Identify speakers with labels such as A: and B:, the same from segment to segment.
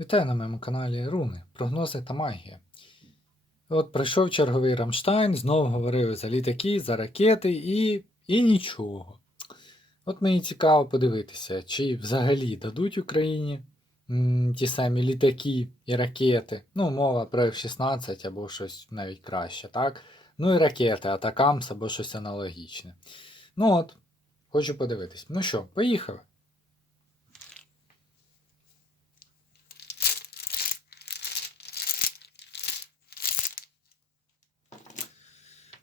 A: Вітаю на моєму каналі Руни, прогнози та магія. От прийшов черговий Рамштайн, знову говорив за літаки, за ракети і, і нічого. От мені цікаво подивитися, чи взагалі дадуть Україні м, ті самі літаки і ракети. Ну, мова про F-16 або щось навіть краще, так? Ну і ракети, Атакамс або щось аналогічне. Ну от, хочу подивитись. Ну що, поїхали.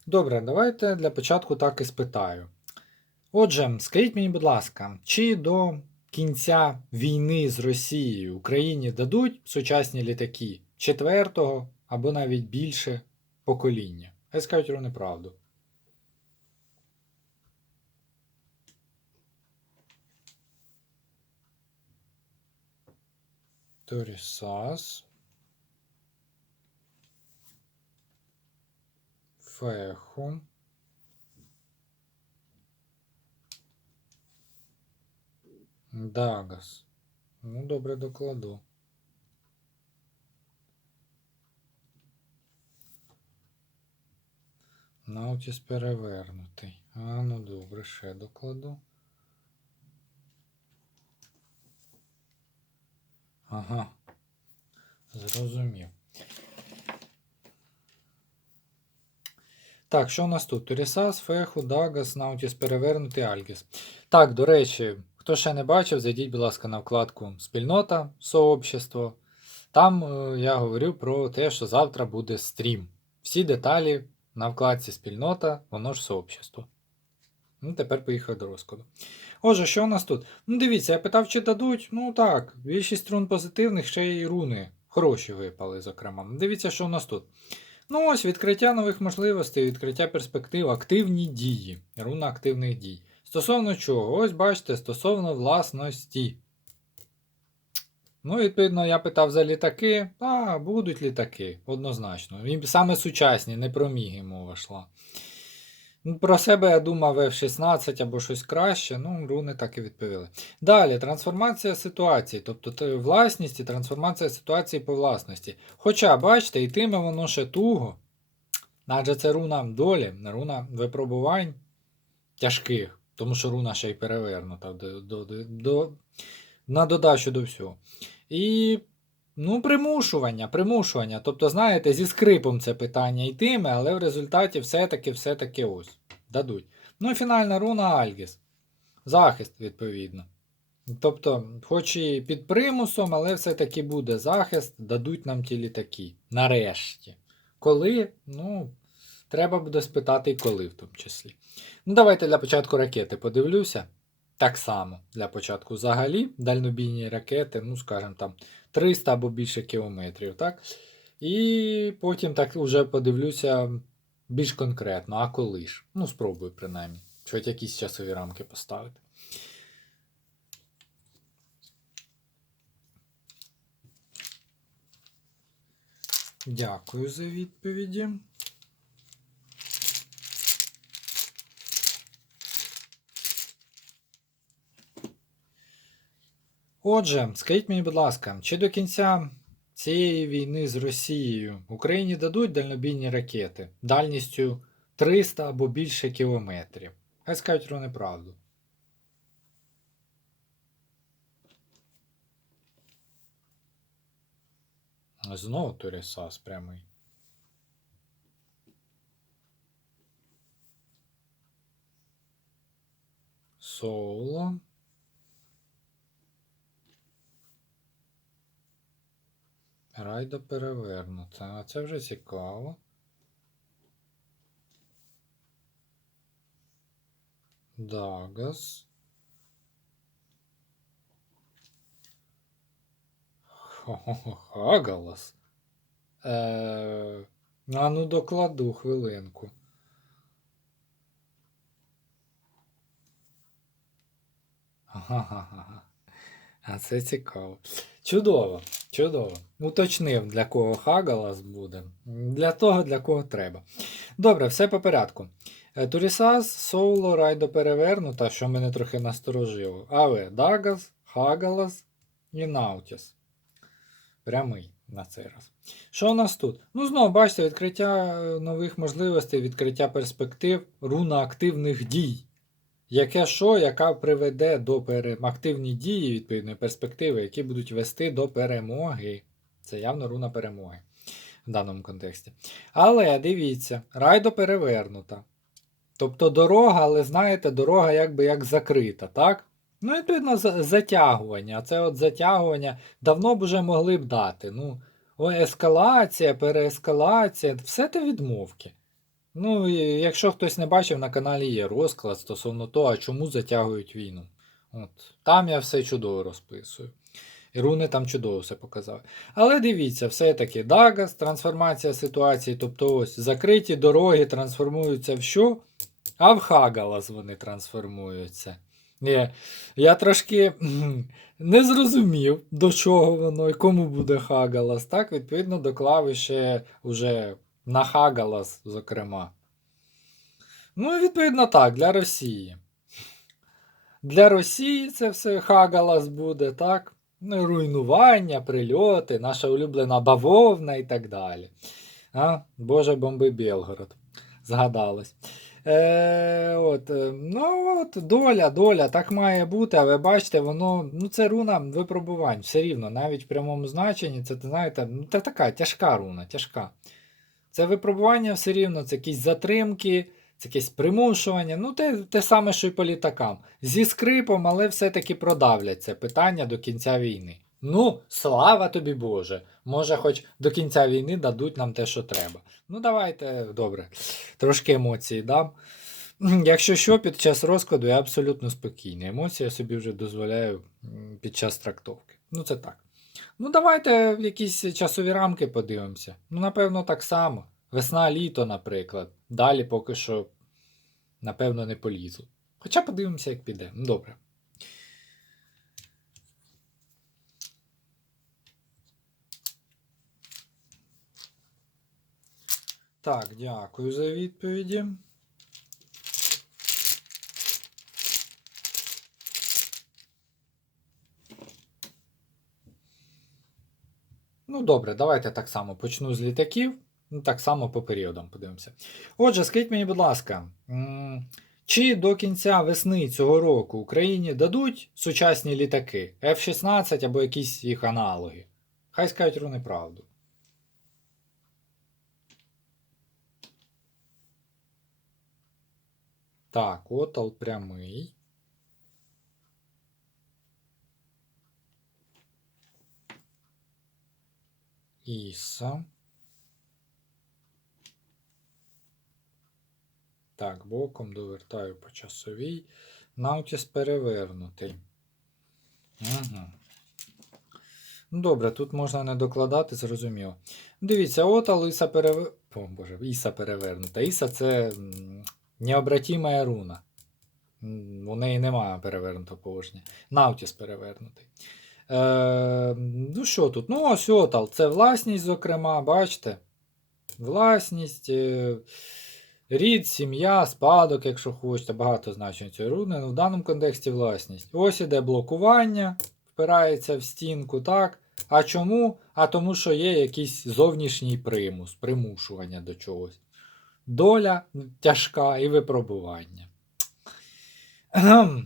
A: Добре, давайте для початку так і спитаю. Отже, скажіть мені, будь ласка, чи до кінця війни з Росією Україні дадуть сучасні літаки четвертого або навіть більше покоління? Хай скажуть вони правду. Торісас. Феху. Дагас. Ну, добре докладу. Наутіс перевернутий. А, ну добре, ще докладу. Ага. Зрозумів. Так, що у нас тут? Турісас, Феху, Дагас, Наутіс перевернутий, Альгіс. Так, до речі, хто ще не бачив, зайдіть, будь ласка, на вкладку Спільнота, сообщество. Там е, я говорив про те, що завтра буде стрім. Всі деталі на вкладці Спільнота, воно ж сообщество. Ну, тепер поїхав до розкладу. Отже, що у нас тут? Ну, дивіться, я питав, чи дадуть. Ну так, більшість рун позитивних, ще й руни. Хороші випали, зокрема. Ну, Дивіться, що у нас тут. Ну ось відкриття нових можливостей, відкриття перспектив, активні дії, руна активних дій. Стосовно чого? Ось бачите, стосовно власності. Ну, відповідно, я питав за літаки. А, будуть літаки, однозначно. І саме сучасні, не про міги мова йшла. Ну, Про себе я думав F16 або щось краще, ну, руни так і відповіли. Далі, трансформація ситуації, тобто власність і трансформація ситуації по власності. Хоча, бачите, йтиме воно ще туго, адже це руна долі, руна випробувань тяжких, тому що руна ще й перевернута до, до, до, до, на додачу до всього. І Ну, примушування, примушування. Тобто, знаєте, зі скрипом це питання йтиме, але в результаті все-таки все-таки ось. Дадуть. Ну фінальна руна Альгіс. Захист, відповідно. Тобто, хоч і під примусом, але все-таки буде захист, дадуть нам ті літаки. Нарешті. Коли? Ну, треба буде спитати і коли в тому числі. Ну, давайте для початку ракети подивлюся. Так само для початку взагалі дальнобійні ракети, ну, скажімо там, 300 або більше кілометрів, так? І потім так вже подивлюся більш конкретно, а коли ж? Ну, спробую принаймні. Хоч якісь часові рамки поставити. Дякую за відповіді. Отже, скажіть мені, будь ласка, чи до кінця цієї війни з Росією Україні дадуть дальнобійні ракети дальністю 300 або більше кілометрів? Хай скажуть про неправду. Знову Турісас прямий. Соло. Райда перевернута. А це вже цікаво. Дагас. Хагалас. Е, а ну докладу хвилинку. Ага. А це цікаво. Чудово, чудово. Уточнив, для кого Хагалас буде. Для того, для кого треба. Добре, все по порядку. Е, Турісас, Соуло, Райдо перевернута, що мене трохи насторожило. Але Дагас, Хагалас і Наутіс. Прямий на цей раз. Що у нас тут? Ну, знову, бачите, відкриття е, нових можливостей, відкриття перспектив, руна активних дій. Яке що, яка приведе до пере... активні дії відповідної перспективи, які будуть вести до перемоги. Це явно руна перемоги в даному контексті. Але дивіться, райдо перевернута. Тобто дорога, але знаєте, дорога якби як закрита, так? Ну, і відповідно, за- затягування. Це от затягування давно б уже могли б дати. Ну, ескалація, переескалація, все це відмовки. Ну, якщо хтось не бачив, на каналі є розклад стосовно того, чому затягують війну. От. Там я все чудово розписую. І руни там чудово все показали. Але дивіться, все-таки Дагас, трансформація ситуації, тобто ось закриті дороги трансформуються в що? А в Хагалас вони трансформуються. Ні, я трошки не зрозумів, до чого воно і кому буде Хагалас. Так, відповідно, доклав ще уже на Хагалас, зокрема. Ну, відповідно так, для Росії. Для Росії це все Хагалас буде, так? Ну, руйнування, прильоти, наша улюблена бавовна і так далі. А? Боже, бомби Білгород. Згадалось. Е, от, е, ну от, доля, доля, так має бути, а ви бачите, воно, ну це руна випробувань, все рівно, навіть в прямому значенні, це, знаєте, ну, це така тяжка руна, тяжка. Це випробування все рівно, це якісь затримки, це якесь примушування, ну те, те саме, що й по літакам. Зі скрипом, але все-таки продавлять це питання до кінця війни. Ну, слава тобі Боже! Може, хоч до кінця війни дадуть нам те, що треба. Ну, давайте, добре, трошки емоцій дам. Якщо що, під час розкладу я абсолютно спокійний. Емоції я собі вже дозволяю під час трактовки. Ну, це так. Ну, давайте в якісь часові рамки подивимося. Ну, напевно, так само. Весна, літо, наприклад. Далі поки що, напевно, не полізу. Хоча подивимося, як піде. Ну, добре. Так, дякую за відповіді. Ну, добре, давайте так само почну з літаків. Ну, так само по періодам подивимося. Отже, скажіть мені, будь ласка, чи до кінця весни цього року Україні дадуть сучасні літаки F-16 або якісь їх аналоги? Хай скажуть руни правду. Так, отал прямий. Іса. Так, боком довертаю по часовій. Наутіс перевернутий. Угу. Добре, тут можна не докладати, зрозуміло. Дивіться, от Алиса перевер... О, Боже, Іса перевернута. Іса це м, необратима руна. У неї немає перевернутого положення. Наутіс перевернутий. Е, ну що тут? Ну, ось отал. Це власність, зокрема, бачите? Власність, е, рід, сім'я, спадок, якщо хочете, багато значень цієї руни. Ну, в даному контексті власність. Ось іде блокування, впирається в стінку, так? А чому? А тому, що є якийсь зовнішній примус, примушування до чогось. Доля тяжка і випробування.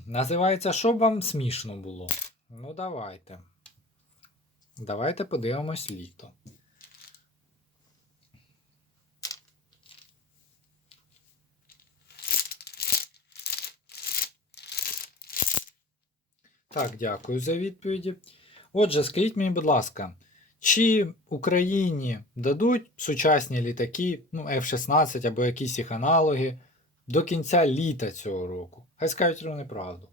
A: Називається, щоб вам смішно було. Ну, давайте. Давайте подивимось літо. Так, дякую за відповіді. Отже, скажіть мені, будь ласка, чи Україні дадуть сучасні літаки, ну, F-16 або якісь їх аналоги до кінця літа цього року? Хай скажуть вони правду.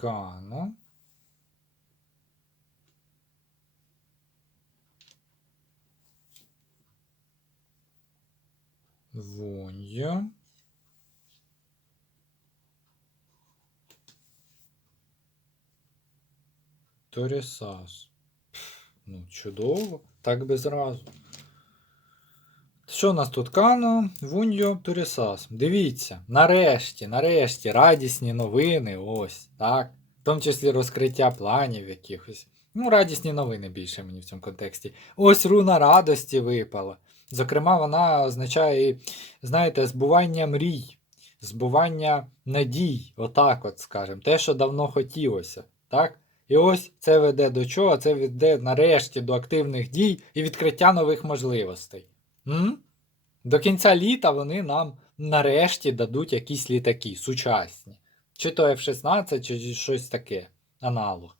A: Кано. Вонья. Торісас. Ну, чудово. Так би зразу. Що у нас тут? Кано, Вуньо, Турісас. Дивіться, нарешті, нарешті, радісні новини, ось, так. В тому числі розкриття планів якихось. Ну, радісні новини більше мені в цьому контексті. Ось руна радості випала. Зокрема, вона означає, знаєте, збування мрій, збування надій, отак от скажемо, те, що давно хотілося. так? І ось це веде до чого? Це веде нарешті до активних дій і відкриття нових можливостей. До кінця літа вони нам нарешті дадуть якісь літаки сучасні. Чи то F-16, чи щось таке, аналог.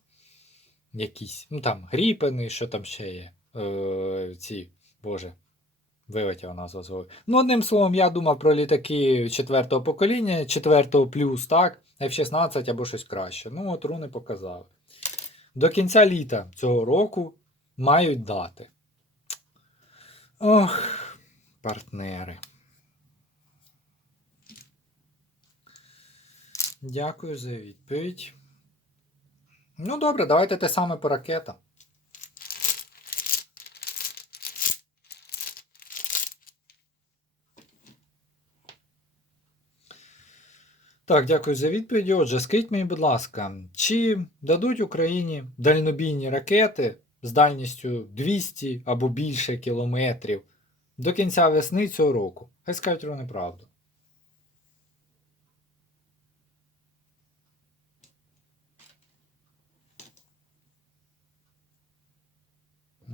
A: Якісь. Ну там гріпени, що там ще є. Е, ці, боже, вилетіла назва з. Ну, одним словом, я думав про літаки четвертого покоління, четвертого плюс, так, F-16 або щось краще. Ну, от руни показали. До кінця літа цього року мають дати. Ох, партнери. Дякую за відповідь. Ну, добре, давайте те саме по ракетам. Так, дякую за відповідь. Отже, скажіть мені, будь ласка, чи дадуть Україні дальнобійні ракети з дальністю 200 або більше кілометрів до кінця весни цього року? Хай скажуть вони правду.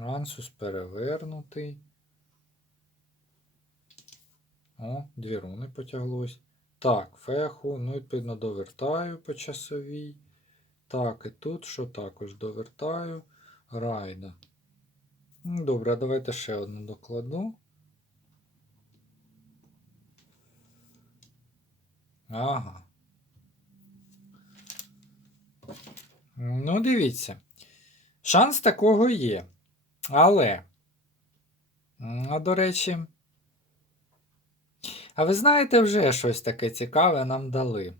A: Ансус перевернутий. О, дві руни потяглось. Так, феху, ну, відповідно, довертаю по часовій. Так, і тут що також довертаю. Райда. Ну, Добре, а давайте ще одну докладу. Ага. Ну, дивіться. Шанс такого є. Але. А до речі. А ви знаєте, вже щось таке цікаве нам дали.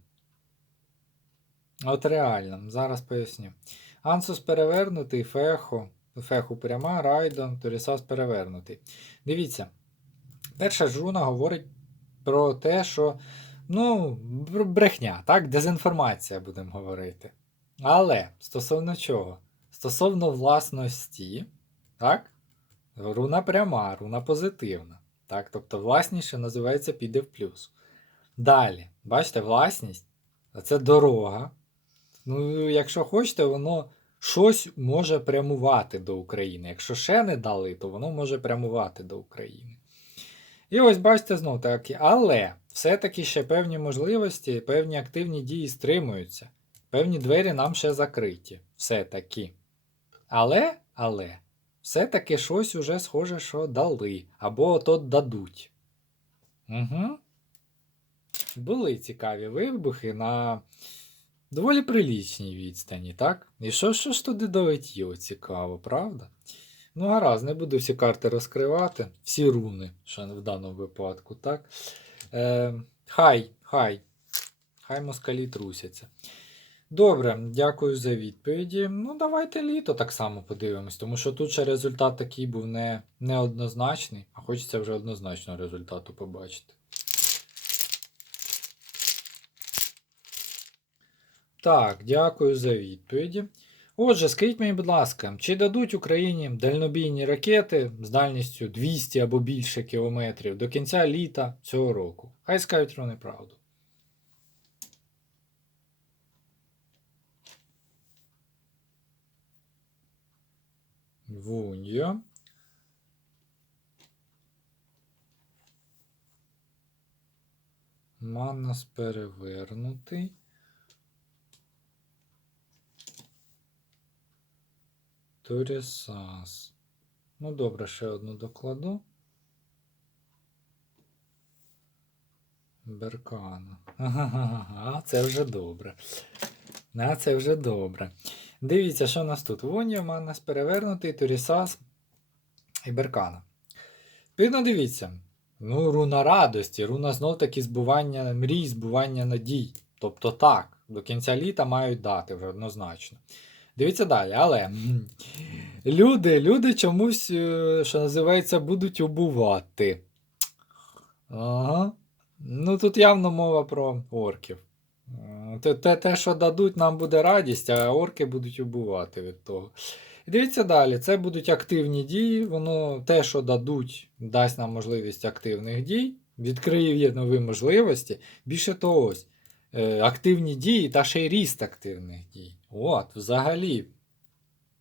A: От реально, зараз поясню. Ансус перевернутий, фехо. Феху пряма, райдон, Торісас перевернутий. Дивіться, перша ж руна говорить про те, що. Ну, брехня, так? Дезінформація, будемо говорити. Але стосовно чого? Стосовно власності, так? Руна пряма, руна позитивна. Так, тобто власніше називається піде в плюс. Далі, бачите, власність це дорога. Ну, якщо хочете, воно щось може прямувати до України. Якщо ще не дали, то воно може прямувати до України. І ось бачите знов таки, але все-таки ще певні можливості, певні активні дії стримуються. Певні двері нам ще закриті. Все-таки. Але, але, все-таки щось уже схоже, що дали. Або то дадуть. Угу. Були цікаві вибухи на доволі прилічній відстані, так? І що, що ж туди долетіло цікаво, правда? Ну, гаразд, не буду всі карти розкривати, всі руни, що в даному випадку, так? Е, хай, хай. Хай москалі трусяться. Добре, дякую за відповіді. Ну, давайте літо так само подивимось, тому що тут ще результат такий був не, неоднозначний, а хочеться вже однозначного результату побачити. Так, дякую за відповіді. Отже, скажіть мені, будь ласка, чи дадуть Україні дальнобійні ракети з дальністю 200 або більше кілометрів до кінця літа цього року? Хай скажуть вони правду. Вуньо. Маннас перевернутий. Турісас. Ну, добре, ще одну докладу. Беркана. Ага, це вже добре. А, це вже добре. Дивіться, що у нас тут. Вонія, Маннас перевернутий, Турісас і Беркана. Відповідно, дивіться. Ну, руна радості, руна знов таки збування мрій, збування надій. Тобто так, до кінця літа мають дати вже однозначно. Дивіться далі, але люди, люди чомусь, е, що називається, будуть обувати. Ага. Ну тут явно мова про орків. Е, Те, те, що дадуть, нам буде радість, а орки будуть убивати від того. Дивіться далі, це будуть активні дії, воно те, що дадуть, дасть нам можливість активних дій, відкриє нові можливості. Більше того, ось, активні дії та ще й ріст активних дій. От, взагалі.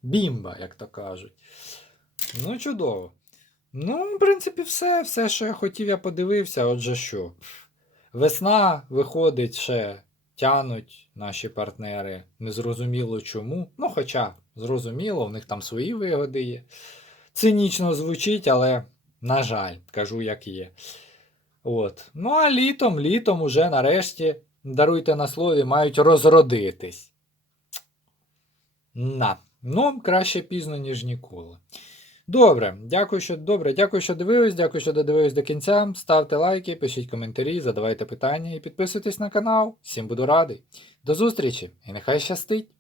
A: Бімба, як то кажуть. Ну, чудово. Ну, в принципі, все. Все, що я хотів, я подивився. Отже, що. Весна виходить ще тянуть наші партнери. Незрозуміло чому. Ну, хоча, зрозуміло, в них там свої вигоди є. Цинічно звучить, але, на жаль, кажу, як є. От. Ну, а літом, літом уже нарешті, даруйте на слові, мають розродитись. На. Ну, краще пізно, ніж ніколи. Добре, дякую, що добре, дякую, що дивились, дякую, що додивились до кінця. Ставте лайки, пишіть коментарі, задавайте питання і підписуйтесь на канал. Всім буду радий. До зустрічі і нехай щастить!